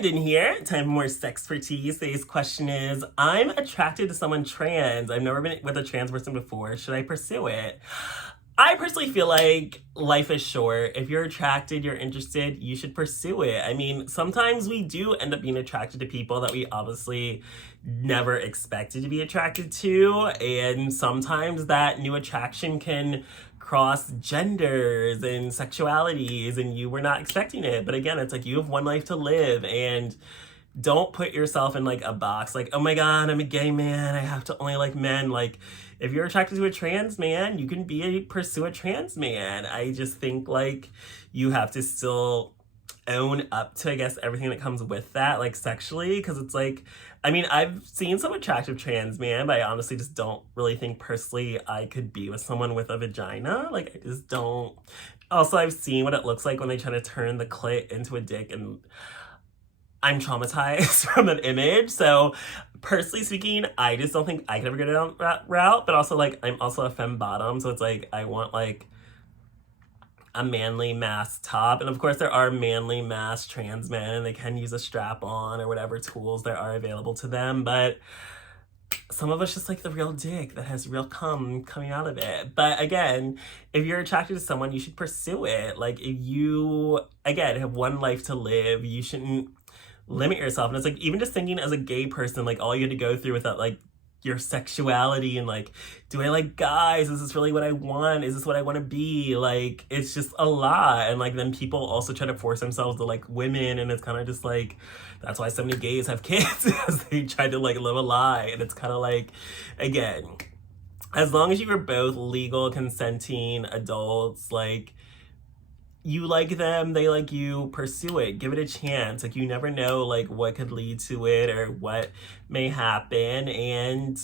Brandon here. Time for more SexxxPerTease. Today's question is, I'm attracted to someone trans. I've never been with a trans person before. Should I pursue it? I personally feel like life is short. If you're attracted, you're interested, you should pursue it. I mean, sometimes we do end up being attracted to people that we obviously never expected to be attracted to. And sometimes that new attraction can cross genders and sexualities and you were not expecting it. But again, it's like you have one life to live, and don't put yourself in like a box like, oh my god, I'm a gay man, I have to only like men. Like, if you're attracted to a trans man, you can pursue a trans man. I just think like you have to still own up to, I guess, everything that comes with that, like sexually, because it's like, I mean, I've seen some attractive trans man, but I honestly just don't really think personally I could be with someone with a vagina. Like, I just don't. Also, I've seen what it looks like when they try to turn the clit into a dick, and I'm traumatized from that image. So personally speaking, I just don't think I could ever go down that route. But also, like, I'm also a femme bottom, so it's like I want like a manly mask top. And of course there are manly mask trans men, and they can use a strap on or whatever tools there are available to them. But some of us just like the real dick that has real cum coming out of it. But again, if you're attracted to someone, you should pursue it. Like, if you, again, have one life to live, you shouldn't limit yourself. And it's like, even just thinking as a gay person, like all you had to go through with that, like your sexuality and like, do I like guys? Is this really what I want? Is this what I want to be? Like, it's just a lot. And like, then people also try to force themselves to like women, and it's kind of just like, that's why so many gays have kids, because they try to like live a lie. And it's kind of like, again, as long as you are both legal consenting adults, like, you like them, they like you, pursue it, give it a chance. Like, you never know like what could lead to it or what may happen. And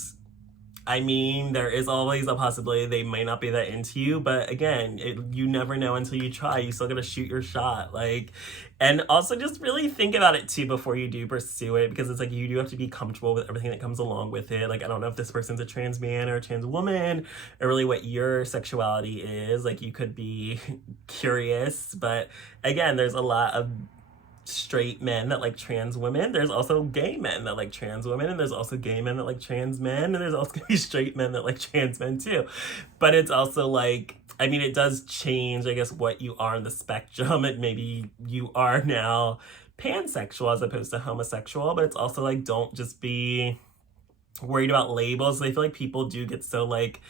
I mean, there is always a possibility they might not be that into you, but again, you never know until you try. You still gotta shoot your shot. Like, and also just really think about it too before you do pursue it, because it's like you do have to be comfortable with everything that comes along with it. Like, I don't know if this person's a trans man or a trans woman, or really what your sexuality is. Like, you could be curious, but again, there's a lot of straight men that like trans women. There's also gay men that like trans women, and there's also gay men that like trans men, and there's also gonna be straight men that like trans men too. But it's also like, I mean, it does change, I guess, what you are on the spectrum. And maybe you are now pansexual as opposed to homosexual, but it's also like, don't just be worried about labels. I feel like people do get so like,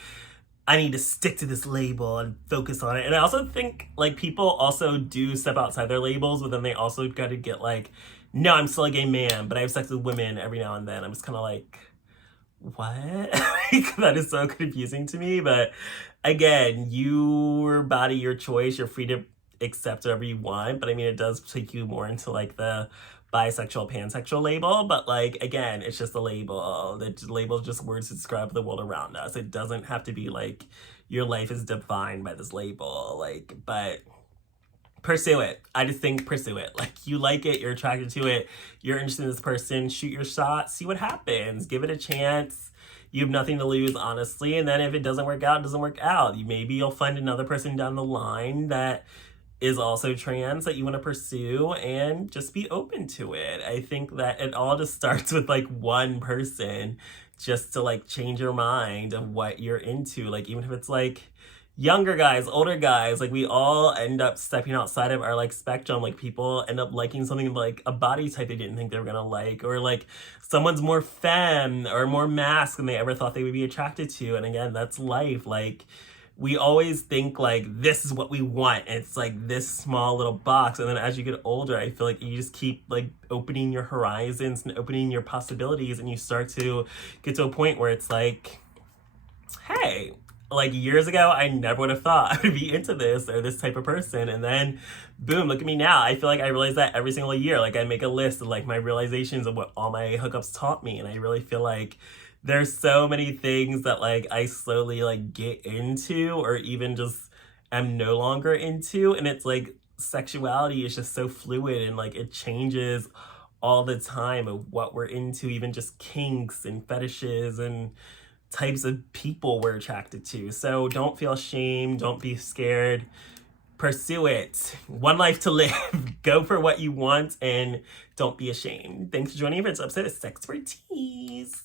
I need to stick to this label and focus on it. And I also think like people also do step outside their labels, but then they also got to get like, no, I'm still a gay man, but I have sex with women every now and then. I'm just kind of like, what? Like, that is so confusing to me. But again, your body, your choice, you're free to accept whatever you want. But I mean, it does take you more into like the bisexual, pansexual label. But like, again, it's just a label. The label is just words to describe the world around us. It doesn't have to be like your life is defined by this label. Like, but pursue it. I just think pursue it. Like, you like it, you're attracted to it, you're interested in this person, shoot your shot, see what happens, give it a chance. You have nothing to lose, honestly. And then if it doesn't work out, it doesn't work out. Maybe you'll find another person down the line that is also trans that you want to pursue, and just be open to it. I think that it all just starts with like one person, just to like change your mind of what you're into. Like, even if it's like younger guys, older guys, like we all end up stepping outside of our like spectrum. Like, people end up liking something like a body type they didn't think they were gonna like, or like someone's more femme or more masc than they ever thought they would be attracted to. And again, that's life. Like, we always think like this is what we want, and it's like this small little box. And then as you get older, I feel like you just keep like opening your horizons and opening your possibilities, and you start to get to a point where it's like, hey, like years ago, I never would have thought I would be into this or this type of person. And then boom, look at me now. I feel like I realize that every single year. Like, I make a list of like my realizations of what all my hookups taught me. And I really feel like there's so many things that like I slowly like get into, or even just am no longer into. And it's like, sexuality is just so fluid, and like it changes all the time of what we're into, even just kinks and fetishes and types of people we're attracted to. So don't feel shame, don't be scared. pursue it. One life to live. Go for what you want and don't be ashamed. Thanks for joining me for this episode of Sex for Tease.